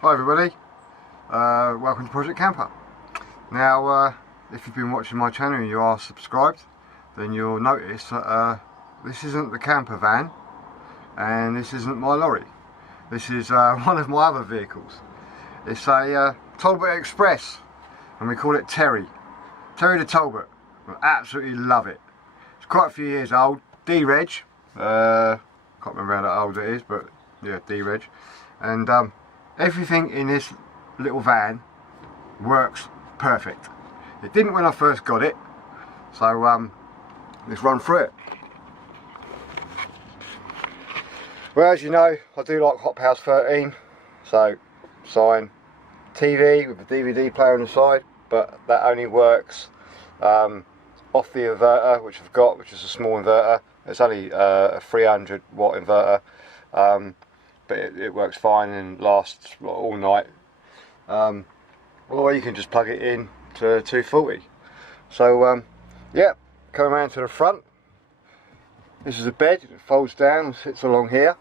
Hi everybody, welcome to Project Camper. Now if you've been watching my channel and you are subscribed, then you'll notice that this isn't the camper van and this isn't my lorry. This is one of my other vehicles. It's a Talbot Express and we call it Terry the Talbot. I absolutely love it. It's quite a few years old, D-Reg, can't remember how old it is, but yeah, D-Reg. And everything in this little van works perfect. It didn't when I first got it, so let's run through it. Well, as you know, I do like Hot House 13, so sign TV with a DVD player on the side, but that only works off the inverter, which I've got, which is a small inverter. It's only a 300 watt inverter. But it works fine and lasts all night. Or you can just plug it in to 240. So yeah, coming around to the front. This is a bed. It folds down and sits along here.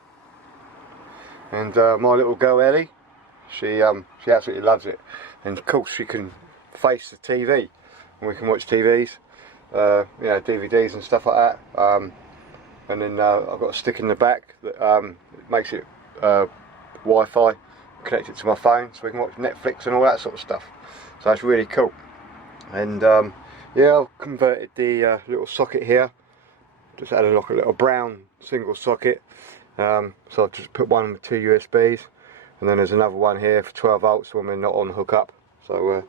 And my little girl Ellie, she absolutely loves it. And of course she can face the TV, and we can watch TVs, you know, DVDs and stuff like that. And then I've got a stick in the back that makes it Wi-Fi, connect it to my phone so we can watch Netflix and all that sort of stuff. So it's really cool. And yeah, I've converted the little socket here. Just added like a little brown single socket. So I've just put one with 2 USBs, and then there's another one here for 12 volts when we're not on hookup. So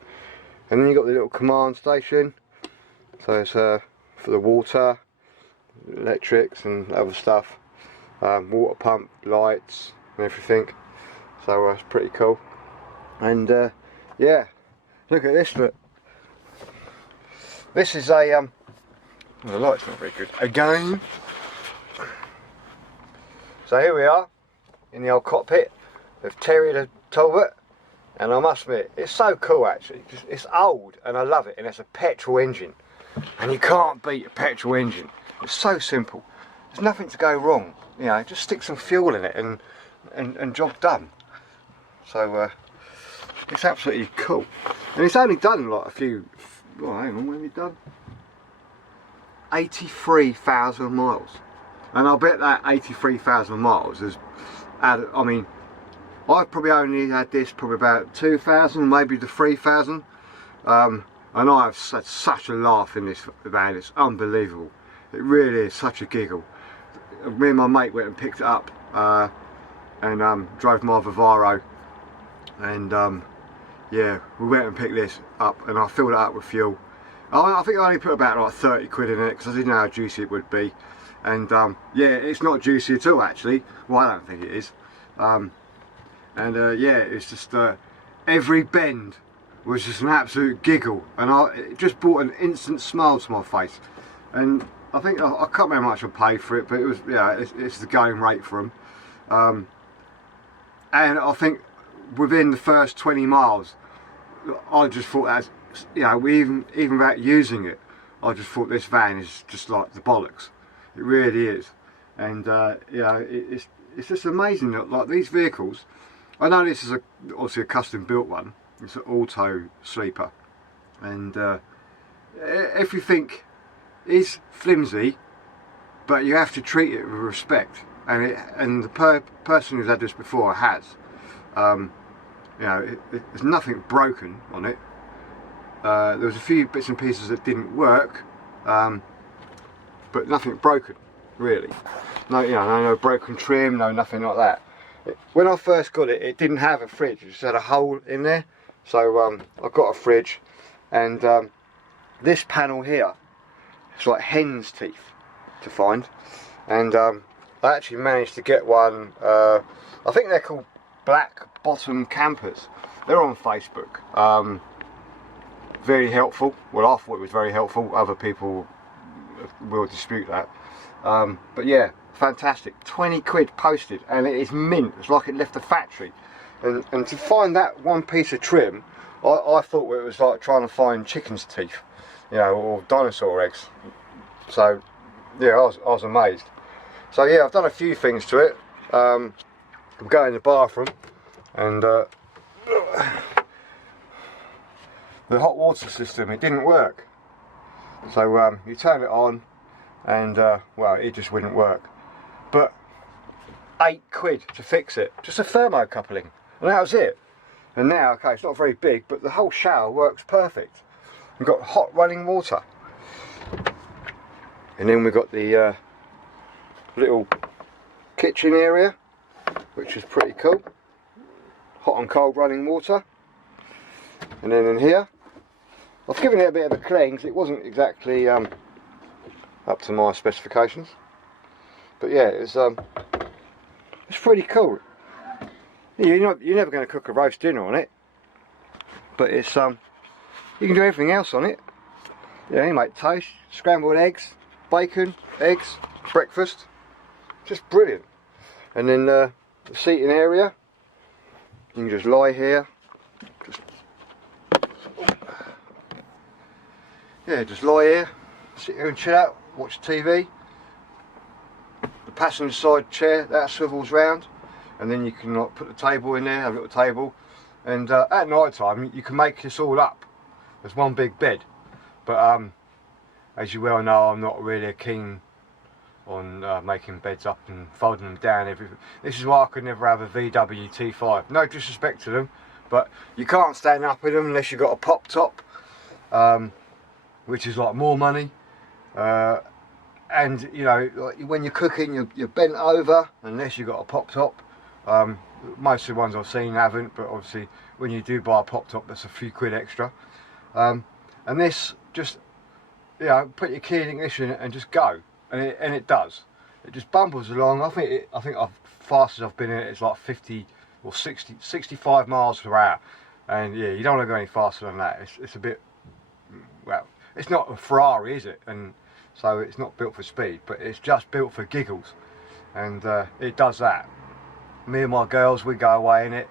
and then you've got the little command station. So it's for the water, electrics and other stuff. Water pump, lights and everything, so it's pretty cool. And yeah, look at this. Look, this is a the light's not very good again. So here we are in the old cockpit of Terry the Talbot, and I must admit it's so cool actually. It's old and I love it, and it's a petrol engine, and you can't beat a petrol engine. It's so simple. There's nothing to go wrong. You know, just stick some fuel in it and job done. So it's absolutely cool. And it's only done like a few, oh, hang on, what have you done? 83,000 miles. And I'll bet that 83,000 miles is, I mean, I've probably only had this probably about 2,000, maybe to 3,000. And I've had such a laugh in this van, it's unbelievable. It really is such a giggle. Me and my mate went and picked it up and drove my Vivaro, and yeah, we went and picked this up and I filled it up with fuel. I think I only put about like 30 quid in it because I didn't know how juicy it would be. And yeah, it's not juicy at all actually. Well, I don't think it is. And yeah, it's just every bend was just an absolute giggle, and it just brought an instant smile to my face. And I think, I can't remember how much I paid for it, but it was, yeah, it's the going rate for them. And I think within the first 20 miles, I just thought, as you know, even without using it, I just thought this van is just like the bollocks. It really is. And you know, it's just amazing that like these vehicles. I know this is obviously a custom built one. It's an auto sleeper, and everything is flimsy, but you have to treat it with respect, and the person who's had this before has. You know, there's nothing broken on it. There was a few bits and pieces that didn't work, but nothing broken really. No, you know, no broken trim, no nothing like that. When I first got it, it didn't have a fridge. It just had a hole in there. So I got a fridge, and this panel here, it's like hen's teeth to find, and I actually managed to get one. I think they're called Black Bottom Campers. They're on Facebook. Very helpful. Well, I thought it was very helpful. Other people will dispute that. But yeah, fantastic. 20 quid posted, and it is mint. It's like it left the factory. And to find that one piece of trim, I thought it was like trying to find chicken's teeth, you know, or dinosaur eggs. So yeah, I was amazed. So yeah, I've done a few things to it. I'm going to the bathroom, and the hot water system, it didn't work. So you turn it on and well, it just wouldn't work. But £8 to fix it, just a thermocoupling, and that was it. And now, okay, it's not very big, but the whole shower works perfect. We've got hot running water, and then we've got the little kitchen area, which is pretty cool. Hot and cold running water. And then in here, I've given it a bit of a clean because it wasn't exactly up to my specifications. But yeah, it's pretty cool. You're never going to cook a roast dinner on it, but it's you can do everything else on it. Yeah, you make toast, scrambled eggs, bacon, eggs, breakfast. Just brilliant. And then the seating area, you can just lie here. Just lie here, sit here and chill out, watch TV. The passenger side chair, that swivels round, and then you can like put the table in there, have a little table, and at night time you can make this all up. There's one big bed, but as you well know, I'm not really keen on making beds up and folding them down. This is why I could never have a VW T5. No disrespect to them, but you can't stand up in them unless you've got a pop top, which is like more money. And you know, like when you're cooking, you're bent over unless you've got a pop top. Most of the ones I've seen haven't, but obviously when you do buy a pop top, that's a few quid extra. And this just, you know, put your key in ignition and just go, and it does. It just bumbles along. I think fastest I've been in it's like 50 or 60, 65 miles per hour, and yeah, you don't want to go any faster than that. It's a bit, well, it's not a Ferrari, is it? And so it's not built for speed, but it's just built for giggles, and it does that. Me and my girls, we go away in it,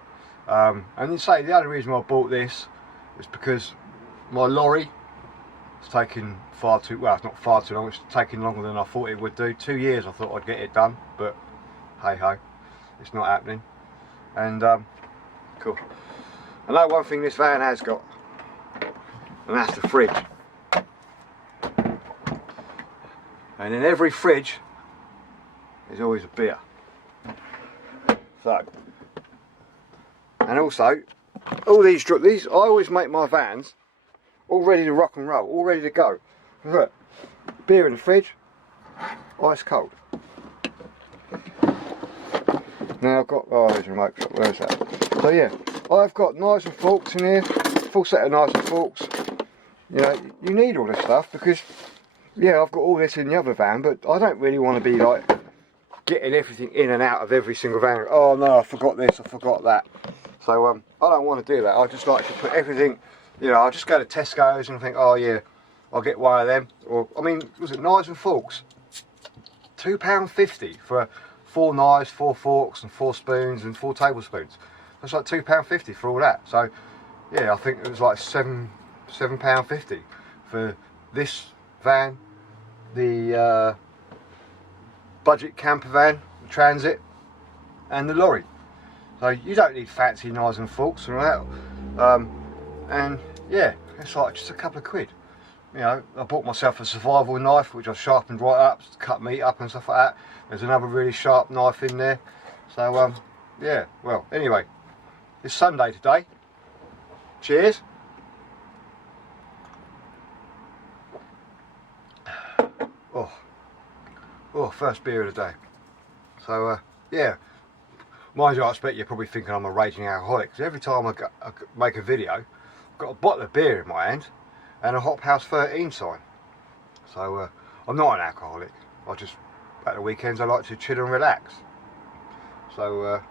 and you say the only reason I bought this is because my lorry is taking far too, well, it's not far too long, it's taking longer than I thought it would do. 2 years I thought I'd get it done, but hey ho, it's not happening. And cool. I know one thing this van has got, and that's the fridge. And in every fridge there's always a beer. So, and also all these I always make my vans all ready to rock and roll, all ready to go. Look, beer in the fridge, ice cold. Now I've got, oh, there's a remote shop, where's that? So yeah, I've got knives and forks in here, full set of knives and forks. You know, you need all this stuff because, yeah, I've got all this in the other van, but I don't really want to be like getting everything in and out of every single van. Oh no, I forgot this, I forgot that. So I don't want to do that. I just like to put everything, you know, I'll just go to Tesco's and think, oh yeah, I'll get one of them. Or, I mean, was it knives and forks? £2.50 for 4 knives, 4 forks and 4 spoons and 4 tablespoons. That's like £2.50 for all that. So yeah, I think it was like £7.50 for this van, the budget camper van, the Transit, and the lorry. So you don't need fancy knives and forks and all that. And yeah, it's like just a couple of quid. You know, I bought myself a survival knife which I've sharpened right up to cut meat up and stuff like that. There's another really sharp knife in there. So yeah, well, anyway, it's Sunday today. Cheers. Oh, first beer of the day. So yeah, mind you, I expect you're probably thinking I'm a raging alcoholic, because every time I make a video, I've got a bottle of beer in my hand and a Hop House 13 sign. So I'm not an alcoholic. I just, at the weekends, I like to chill and relax. So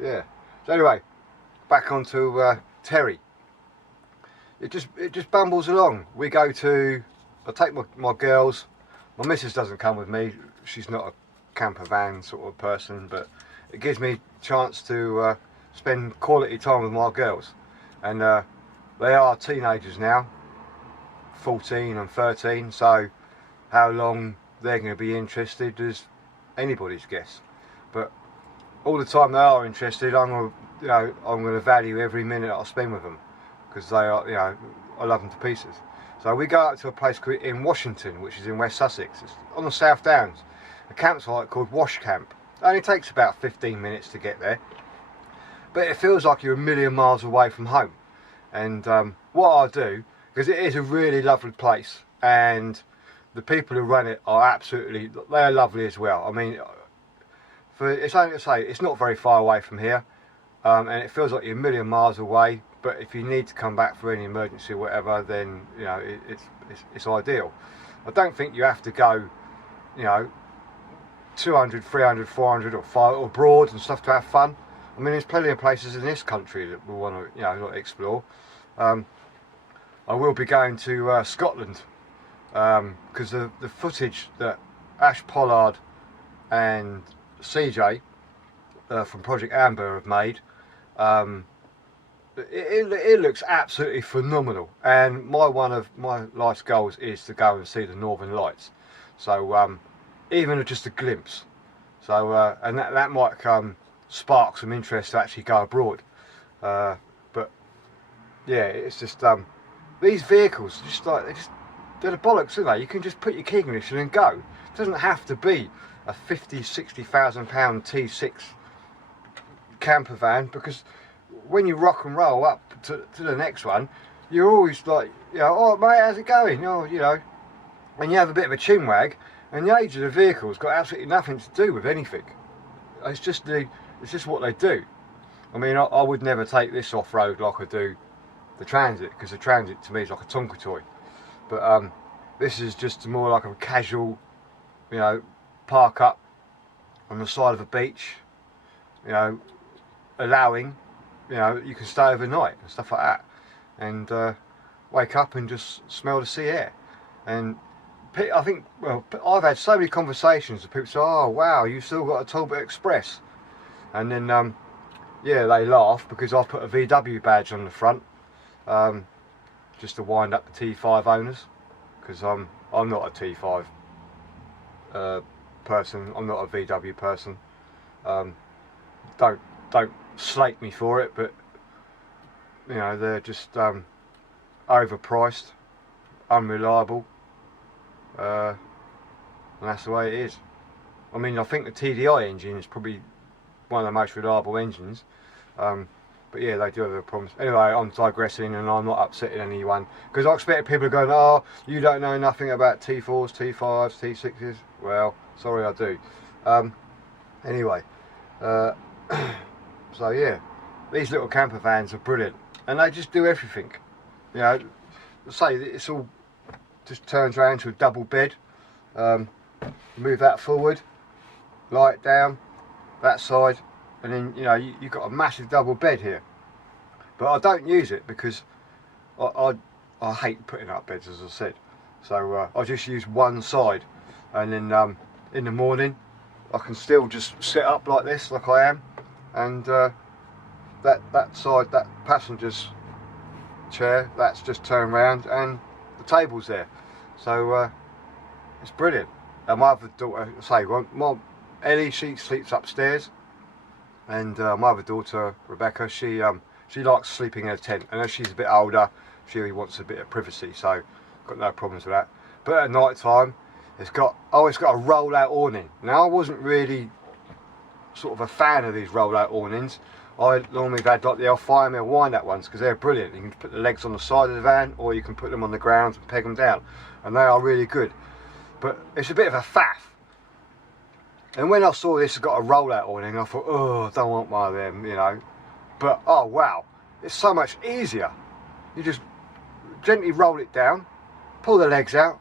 yeah. So anyway, back onto Terry. It just bumbles along. We go to, I take my girls. My missus doesn't come with me. She's not a camper van sort of person, but it gives me a chance to spend quality time with my girls. And they are teenagers now, 14 and 13, so how long they're going to be interested is anybody's guess. But all the time they are interested, I'm going to value every minute I spend with them, because they are, you know, I love them to pieces. So we go up to a place called in Washington, which is in West Sussex. It's on the South Downs. A campsite called Wash Camp. It only takes about 15 minutes to get there, but it feels like you're a million miles away from home. And what I do, because it is a really lovely place, and the people who run it are absolutely, they're lovely as well. I mean, it's only to say, it's not very far away from here, and it feels like you're a million miles away. But if you need to come back for any emergency or whatever, then you know it's ideal. I don't think you have to go, you know, 200, 300, 400 or 5 or abroad and stuff to have fun. I mean, there's plenty of places in this country that we want to, you know, explore. I will be going to Scotland, because the footage that Ash Pollard and CJ from Project Amber have made, it looks absolutely phenomenal. And one of my life's goals is to go and see the Northern Lights. So even just a glimpse. So and that might spark some interest to actually go abroad. But yeah, it's just these vehicles, just like they're the bollocks, aren't they? You can just put your key ignition and go. It doesn't have to be a 50,000–60,000 pound T6 camper van, because when you rock and roll up to the next one, you're always like, you know, oh mate, how's it going? Oh, you know, and you have a bit of a chin wag, and the age of the vehicle's got absolutely nothing to do with anything. It's just what they do. I mean, I would never take this off road like I do the Transit, because the Transit to me is like a Tonka toy. But this is just more like a casual, you know, park up on the side of a beach, you know, allowing, you know, you can stay overnight and stuff like that, and wake up and just smell the sea air. And I think, well, I've had so many conversations with people say, oh wow, you've still got a Talbot Express, and then yeah, they laugh because I've put a VW badge on the front, just to wind up the T5 owners, because I'm not a T5 person, I'm not a VW person. Don't slate me for it, but you know, they're just overpriced, unreliable, and that's the way it is. I mean, I think the TDI engine is probably one of the most reliable engines, but yeah, they do have their problems. Anyway, I'm digressing, and I'm not upsetting anyone, because I expect people to go, oh, you don't know nothing about T4s, T5s, T6s. Well, sorry, I do. Anyway, so yeah, these little camper vans are brilliant, and they just do everything. You know, say it's all just turns around to a double bed. Move that forward, lie it down, that side, and then you know you've got a massive double bed here. But I don't use it because I hate putting up beds, as I said. So I just use one side, and then in the morning I can still just sit up like this, like I am, and that side, that passenger's chair, that's just turned round, and the table's there. So it's brilliant. And my other daughter, my Ellie, she sleeps upstairs, and my other daughter Rebecca, she likes sleeping in a tent, and as she's a bit older, she wants a bit of privacy, so got no problems with that. But at night time, it's got a roll out awning. Now I wasn't really sort of a fan of these roll out awnings. I normally have had like the Alfire Mill wind up ones, because they're brilliant. You can put the legs on the side of the van, or you can put them on the ground and peg them down, and they are really good. But it's a bit of a faff. And when I saw this got a roll out awning, I thought, oh, I don't want one of them, you know. But oh wow, it's so much easier. You just gently roll it down, pull the legs out,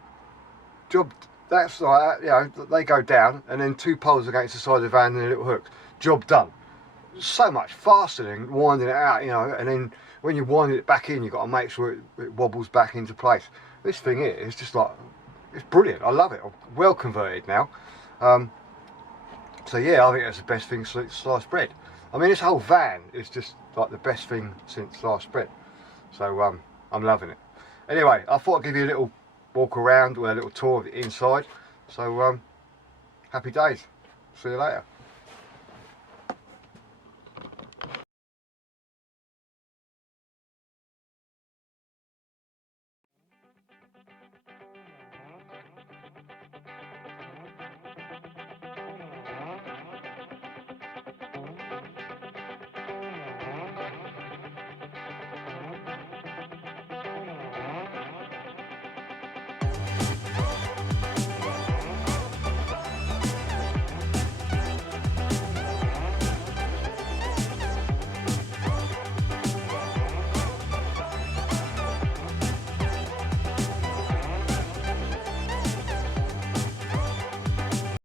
job. That's like, you know, they go down, and then two poles against the side of the van and a little hook. Job done. So much faster than winding it out, you know. And then when you wind it back in, you've got to make sure it wobbles back into place. This thing here is just like, it's brilliant. I love it. I'm well converted now. So yeah, I think that's the best thing since sliced bread. I mean, this whole van is just like the best thing since sliced bread. So I'm loving it. Anyway, I thought I'd give you a little walk around, or a little tour of the inside. So happy days. See you later.